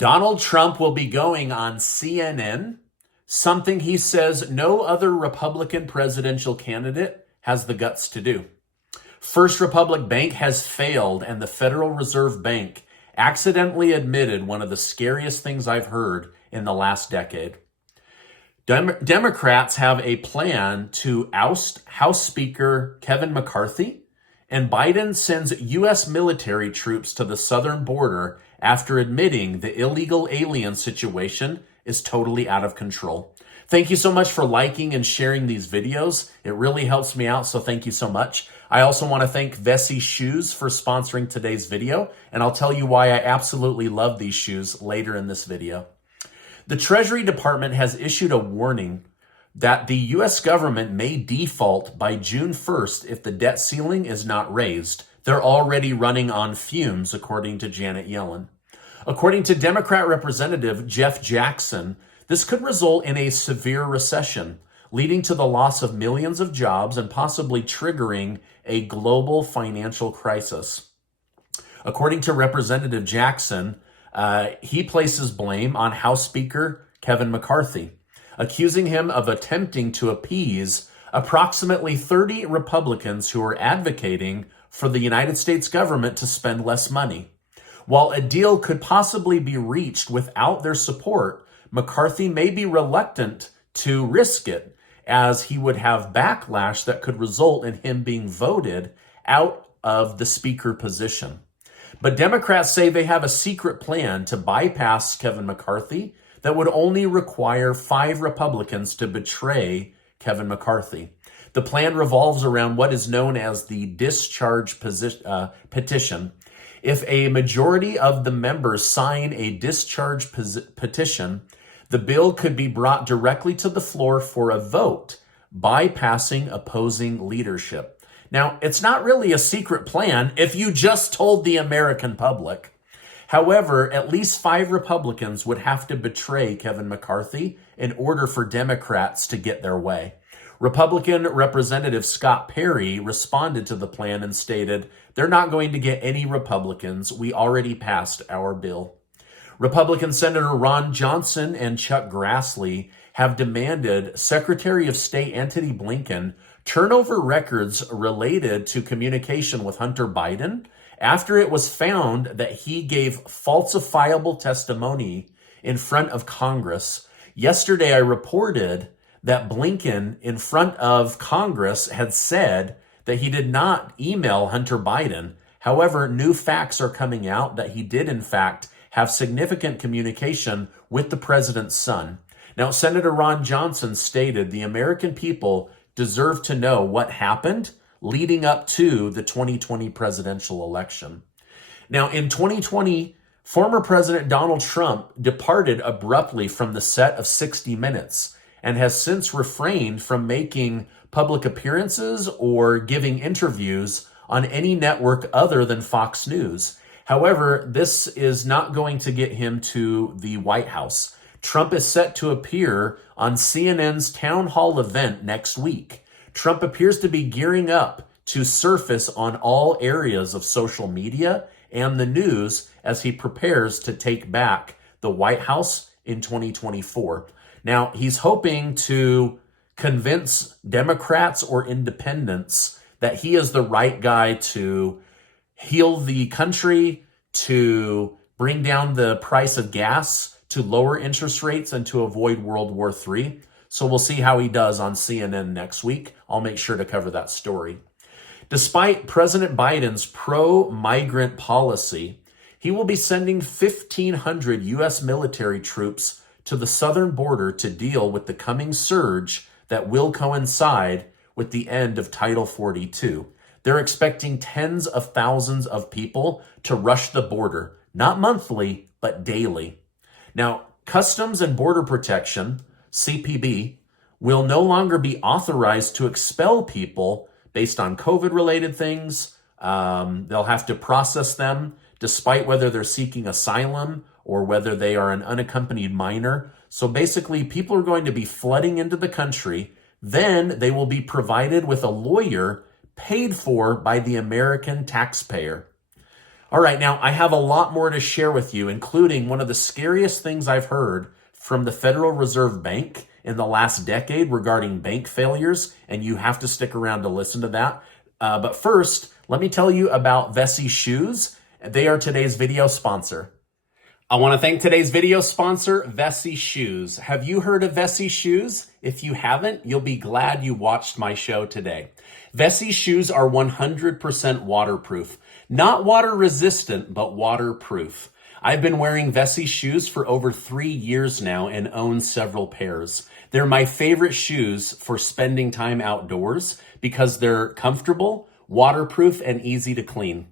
Donald Trump will be going on CNN, something he says no other Republican presidential candidate has the guts to do. First Republic Bank has failed, and the Federal Reserve Bank accidentally admitted one of the scariest things I've heard in the last decade. Democrats have a plan to oust House Speaker Kevin McCarthy, and Biden sends U.S. military troops to the southern border after admitting the illegal alien situation is totally out of control. Thank you so much for liking and sharing these videos. It really helps me out, so thank you so much. I also want to thank Vessi Shoes for sponsoring today's video, and I'll tell you why I absolutely love these shoes later in this video. The Treasury Department has issued a warning that the U.S. government may default by June 1st if the debt ceiling is not raised. They're already running on fumes, according to Janet Yellen. According to Democrat Representative Jeff Jackson, this could result in a severe recession, leading to the loss of millions of jobs and possibly triggering a global financial crisis. According to Representative Jackson, he places blame on House Speaker Kevin McCarthy, accusing him of attempting to appease approximately 30 Republicans who are advocating for the United States government to spend less money. While a deal could possibly be reached without their support, McCarthy may be reluctant to risk it, as he would have backlash that could result in him being voted out of the speaker position. But Democrats say they have a secret plan to bypass Kevin McCarthy that would only require 5 Republicans to betray Kevin McCarthy. The plan revolves around what is known as the discharge petition. If a majority of the members sign a discharge petition, the bill could be brought directly to the floor for a vote, bypassing opposing leadership. Now, it's not really a secret plan if you just told the American public. However, at least 5 Republicans would have to betray Kevin McCarthy in order for Democrats to get their way. Republican Representative Scott Perry responded to the plan and stated, "They're not going to get any Republicans. We already passed our bill." Republican Senator Ron Johnson and Chuck Grassley have demanded Secretary of State Antony Blinken turn over records related to communication with Hunter Biden after it was found that he gave falsifiable testimony in front of Congress. Yesterday, I reported that Blinken in front of Congress had said that he did not email Hunter Biden. However, new facts are coming out that he did, in fact, have significant communication with the president's son. Now, Senator Ron Johnson stated the American people deserve to know what happened leading up to the 2020 presidential election. Now, in 2020, former President Donald Trump departed abruptly from the set of 60 Minutes and has since refrained from making public appearances or giving interviews on any network other than Fox News. However, this is not going to get him to the White House. Trump is set to appear on CNN's town hall event next week. Trump appears to be gearing up to surface on all areas of social media and the news as he prepares to take back the White House in 2024. Now, he's hoping to convince Democrats or independents that he is the right guy to heal the country, to bring down the price of gas, to lower interest rates, and to avoid World War III. So we'll see how he does on CNN next week. I'll make sure to cover that story. Despite President Biden's pro-migrant policy, he will be sending 1,500 U.S. military troops to the southern border to deal with the coming surge that will coincide with the end of Title 42. They're expecting tens of thousands of people to rush the border, not monthly, but daily. Now, Customs and Border Protection, CPB, will no longer be authorized to expel people based on COVID-related things. They'll have to process them despite whether they're seeking asylum or whether they are an unaccompanied minor. So basically, people are going to be flooding into the country. Then they will be provided with a lawyer paid for by the American taxpayer. All right, now I have a lot more to share with you, including one of the scariest things I've heard from the Federal Reserve Bank in the last decade regarding bank failures, and you have to stick around to listen to that. But first, let me tell you about Vessi shoes. They are today's video sponsor. I want to thank today's video sponsor, Vessi Shoes. Have you heard of Vessi Shoes? If you haven't, you'll be glad you watched my show today. Vessi Shoes are 100% waterproof. Not water resistant, but waterproof. I've been wearing Vessi shoes for over 3 years now and own several pairs. They're my favorite shoes for spending time outdoors because they're comfortable, waterproof, and easy to clean.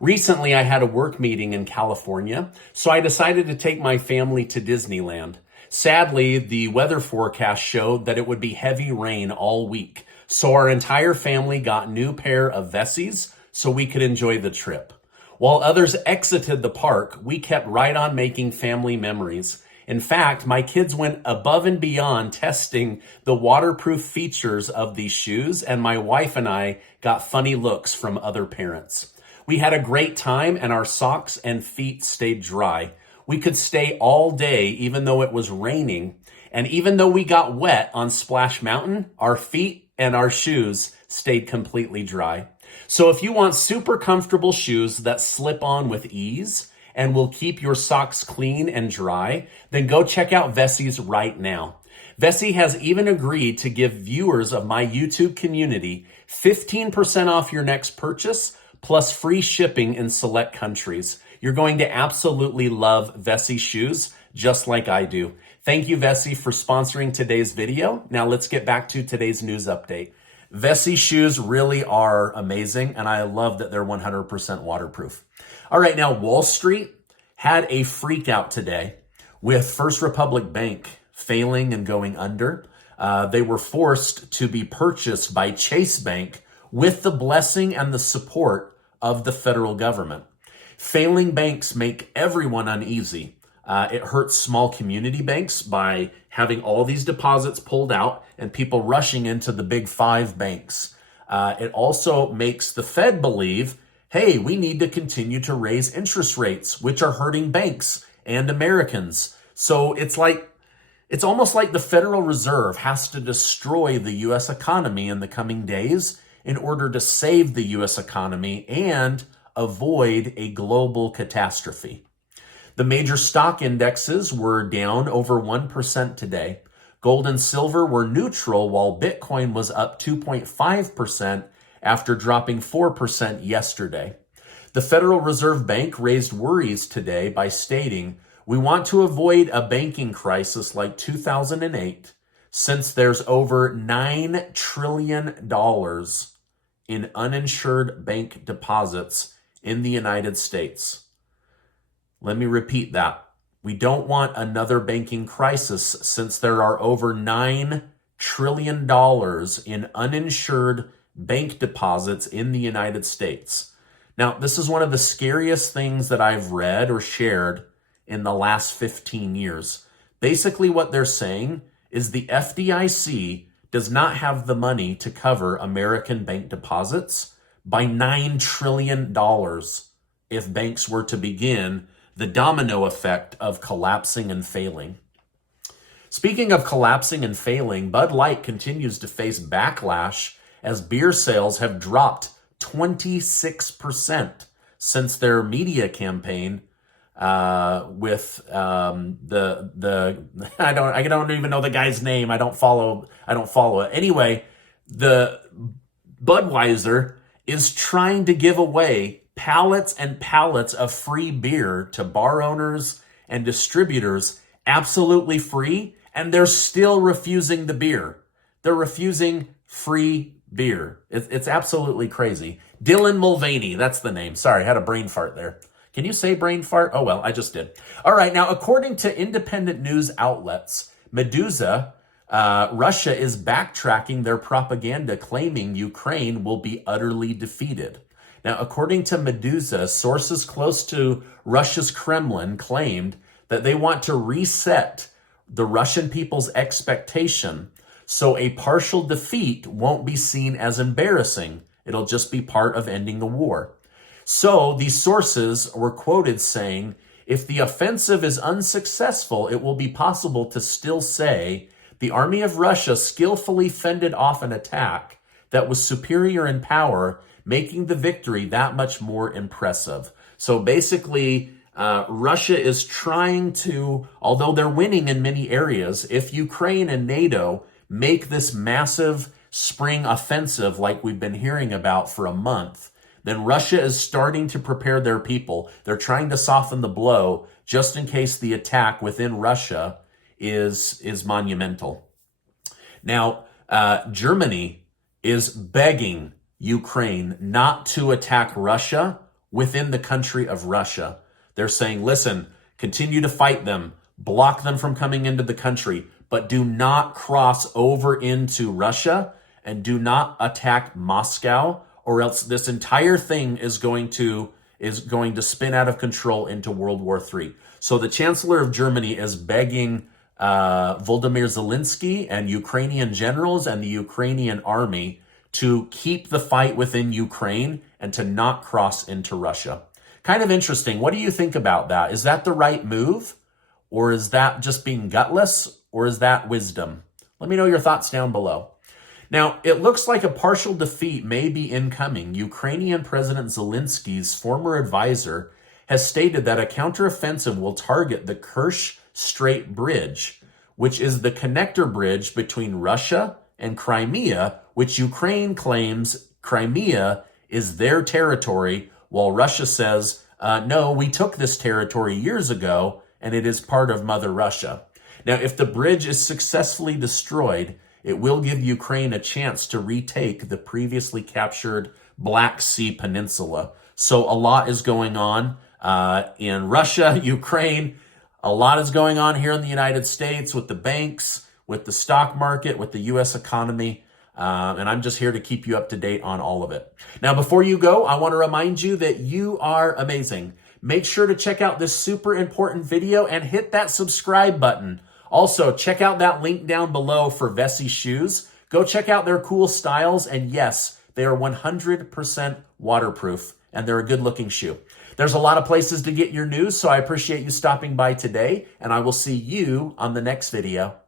Recently, I had a work meeting in California, so I decided to take my family to Disneyland. Sadly, the weather forecast showed that it would be heavy rain all week, so our entire family got a new pair of Vessis so we could enjoy the trip. While others exited the park, we kept right on making family memories. In fact, my kids went above and beyond testing the waterproof features of these shoes, and my wife and I got funny looks from other parents. We had a great time, and our socks and feet stayed dry. We could stay all day even though it was raining, and even though we got wet on Splash Mountain, our feet and our shoes stayed completely dry. So if you want super comfortable shoes that slip on with ease and will keep your socks clean and dry, then go check out Vessi's right now. Vessi has even agreed to give viewers of my YouTube community 15% off your next purchase, plus free shipping in select countries. You're going to absolutely love Vessi shoes, just like I do. Thank you, Vessi, for sponsoring today's video. Now let's get back to today's news update. Vessi shoes really are amazing, and I love that they're 100% waterproof. All right, now Wall Street had a freak out today with First Republic Bank failing and going under. They were forced to be purchased by Chase Bank with the blessing and the support of the federal government. Failing banks make everyone uneasy. It hurts small community banks by having all these deposits pulled out and people rushing into the big five banks. It also makes the Fed believe, hey, we need to continue to raise interest rates, which are hurting banks and Americans. So it's almost like the Federal Reserve has to destroy the U.S. economy in the coming days in order to save the U.S. economy and avoid a global catastrophe. The major stock indexes were down over 1% today. Gold and silver were neutral, while Bitcoin was up 2.5% after dropping 4% yesterday. The Federal Reserve Bank raised worries today by stating, "We want to avoid a banking crisis like 2008, since there's over $9 trillion in uninsured bank deposits in the United States." Let me repeat that. We don't want another banking crisis since there are over $9 trillion in uninsured bank deposits in the United States. Now, this is one of the scariest things that I've read or shared in the last 15 years. Basically, what they're saying is the FDIC does not have the money to cover American bank deposits by $9 trillion if banks were to begin the domino effect of collapsing and failing. Speaking of collapsing and failing, Bud Light continues to face backlash as beer sales have dropped 26% since their media campaign with the I don't even know the guy's name. I don't follow it. Anyway, the Budweiser is trying to give away pallets and pallets of free beer to bar owners and distributors absolutely free, and they're still refusing the beer. They're refusing free beer. It's absolutely crazy. Dylan Mulvaney, that's the name. Sorry, I had a brain fart there. Can you say brain fart? Oh, well, I just did. All right, now, according to independent news outlets, Medusa, Russia is backtracking their propaganda claiming Ukraine will be utterly defeated. Now, according to Medusa, sources close to Russia's Kremlin claimed that they want to reset the Russian people's expectation so a partial defeat won't be seen as embarrassing. It'll just be part of ending the war. So these sources were quoted saying, if the offensive is unsuccessful, it will be possible to still say the army of Russia skillfully fended off an attack that was superior in power, making the victory that much more impressive. So basically, Russia is trying to, although they're winning in many areas, if Ukraine and NATO make this massive spring offensive like we've been hearing about for a month, then Russia is starting to prepare their people. They're trying to soften the blow just in case the attack within Russia is monumental. Now, Germany is begging Ukraine not to attack Russia within the country of Russia. They're saying, listen, continue to fight them, block them from coming into the country, but do not cross over into Russia and do not attack Moscow, or else this entire thing is going to spin out of control into World War III. So the Chancellor of Germany is begging Volodymyr Zelensky and Ukrainian generals and the Ukrainian army to keep the fight within Ukraine and to not cross into Russia. Kind of interesting. What do you think about that? Is that the right move? Or is that just being gutless? Or is that wisdom? Let me know your thoughts down below. Now, it looks like a partial defeat may be incoming. Ukrainian President Zelensky's former advisor has stated that a counteroffensive will target the Kerch Strait Bridge, which is the connector bridge between Russia and Crimea, which Ukraine claims Crimea is their territory, while Russia says, no, we took this territory years ago, and it is part of Mother Russia. Now, if the bridge is successfully destroyed, it will give Ukraine a chance to retake the previously captured Black Sea Peninsula. So a lot is going on in Russia, Ukraine. A lot is going on here in the United States with the banks, with the stock market, with the U.S. economy. And I'm just here to keep you up to date on all of it. Now, before you go, I want to remind you that you are amazing. Make sure to check out this super important video and hit that subscribe button. Also, check out that link down below for Vessi shoes. Go check out their cool styles. And yes, they are 100% waterproof and they're a good looking shoe. There's a lot of places to get your news, so I appreciate you stopping by today, and I will see you on the next video.